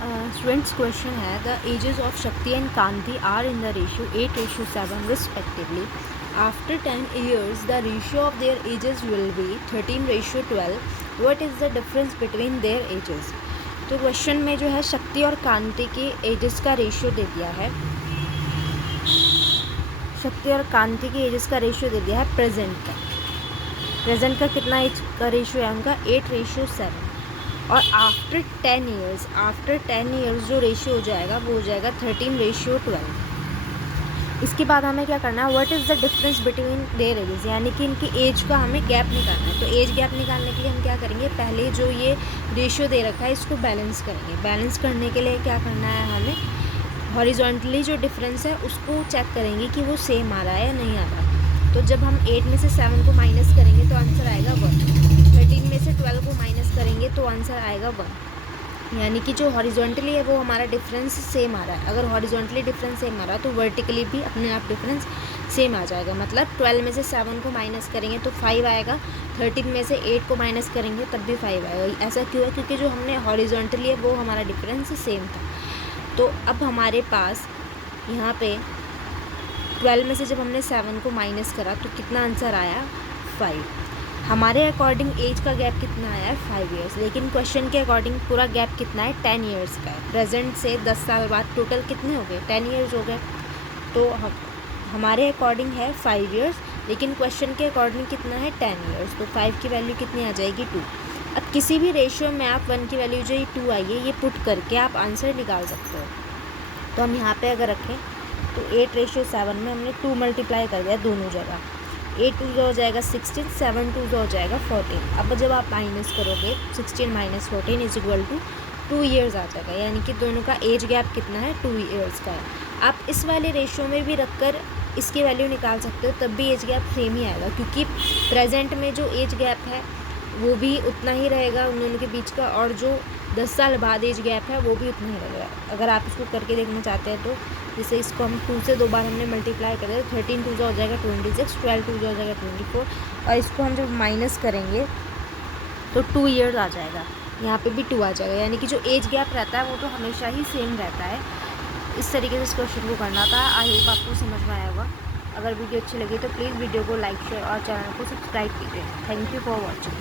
Students question है the ages of Shakti and Kanti are in the ratio 8:7 respectively. After 10 years the ratio of their ages will be 13:12. What is the difference between their ages? तो question में जो है शक्ति और कांति के edges का ratio दे दिया है। शक्ति और कांति के एजेस का रेशियो दे दिया है प्रेजेंट का कितना एज का रेशियो है उनका 8:7 और आफ्टर 10 ईयर्स जो रेशियो हो जाएगा वो हो जाएगा 13:12। इसके बाद हमें क्या करना है, what is the difference between their edges, यानी कि इनकी एज का हमें गैप निकालना है। तो एज गैप निकालने के लिए हम क्या करेंगे, पहले जो ये रेशियो दे रखा है इसको बैलेंस करेंगे। बैलेंस करने के लिए क्या करना है, हमें हॉरिजॉन्टली जो डिफरेंस है उसको चेक करेंगे कि वो सेम आ रहा है या नहीं आ रहा। तो जब हम 8 में से 7 को माइनस करेंगे तो आंसर आएगा 1। 13 में से 12 को माइनस करेंगे तो आंसर आएगा 1, यानी कि जो हॉरिजॉन्टली है वो हमारा डिफरेंस सेम आ रहा है। अगर हॉरिजॉन्टली डिफरेंस सेम आ रहा है तो वर्टिकली भी अपने आप डिफरेंस सेम आ जाएगा। मतलब 12 में से 7 को माइनस करेंगे तो 5 आएगा, 13 में से 8 को माइनस करेंगे तब भी 5 आएगा। ऐसा क्यों है, क्योंकि जो हमने हॉरिजॉन्टली है वो हमारा डिफरेंस सेम था। तो अब हमारे पास यहाँ पे 12 में से जब हमने 7 को माइनस करा तो कितना आंसर आया, 5। हमारे अकॉर्डिंग एज का गैप कितना आया है, 5 ईयर्स। लेकिन क्वेश्चन के अकॉर्डिंग पूरा गैप कितना है, 10 ईयर्स का है। प्रेजेंट से 10 साल बाद टोटल कितने हो गए, 10 ईयर्स हो गए। तो हमारे अकॉर्डिंग है 5 ईयर्स, लेकिन क्वेश्चन के अकॉर्डिंग कितना है, 10 ईयर्स। तो 5 की वैल्यू कितनी आ जाएगी, 2। अब किसी भी रेशियो में आप 1 की वैल्यू जो ये 2 आई है ये पुट करके आप आंसर निकाल सकते हो। तो हम यहाँ पे अगर रखें तो 8:7 में हमने 2 मल्टीप्लाई कर दिया दोनों जगह। 8 2 हो जाएगा 16, 7 2 हो जाएगा 14। अब जब आप माइनस करोगे 16 minus 14 is equal to 2 years आ जाएगा, यानी कि दोनों का एज गैप कितना है, 2 ईयर्स का है। आप इस वाले रेशियो में भी रखकर इसकी वैल्यू निकाल सकते हो, तब भी एज गैप सेम ही आएगा, क्योंकि प्रेजेंट में जो एज गैप है वो भी उतना ही रहेगा उन दोनों के बीच का, और जो 10 साल बाद एज गैप है वो भी उतना ही रहेगा। अगर आप इसको करके देखना चाहते हैं तो जैसे इसको हम 2 से 2 बार हमने मल्टीप्लाई कर दिया, 13 2 हो जाएगा 26, 12 2 हो जाएगा 24, और इसको हम जब माइनस करेंगे तो 2 ईयर्स आ जाएगा। यहाँ पे भी 2 आ जाएगा, यानी कि जो एज गैप रहता है वो तो हमेशा ही सेम रहता है। इस तरीके से इस क्वेश्चन को करना था। आई होप आपको समझ में आया होगा। अगर वीडियो अच्छी लगी तो प्लीज़ वीडियो को लाइक शेयर और चैनल को सब्सक्राइब कीजिए। Thank you for watching.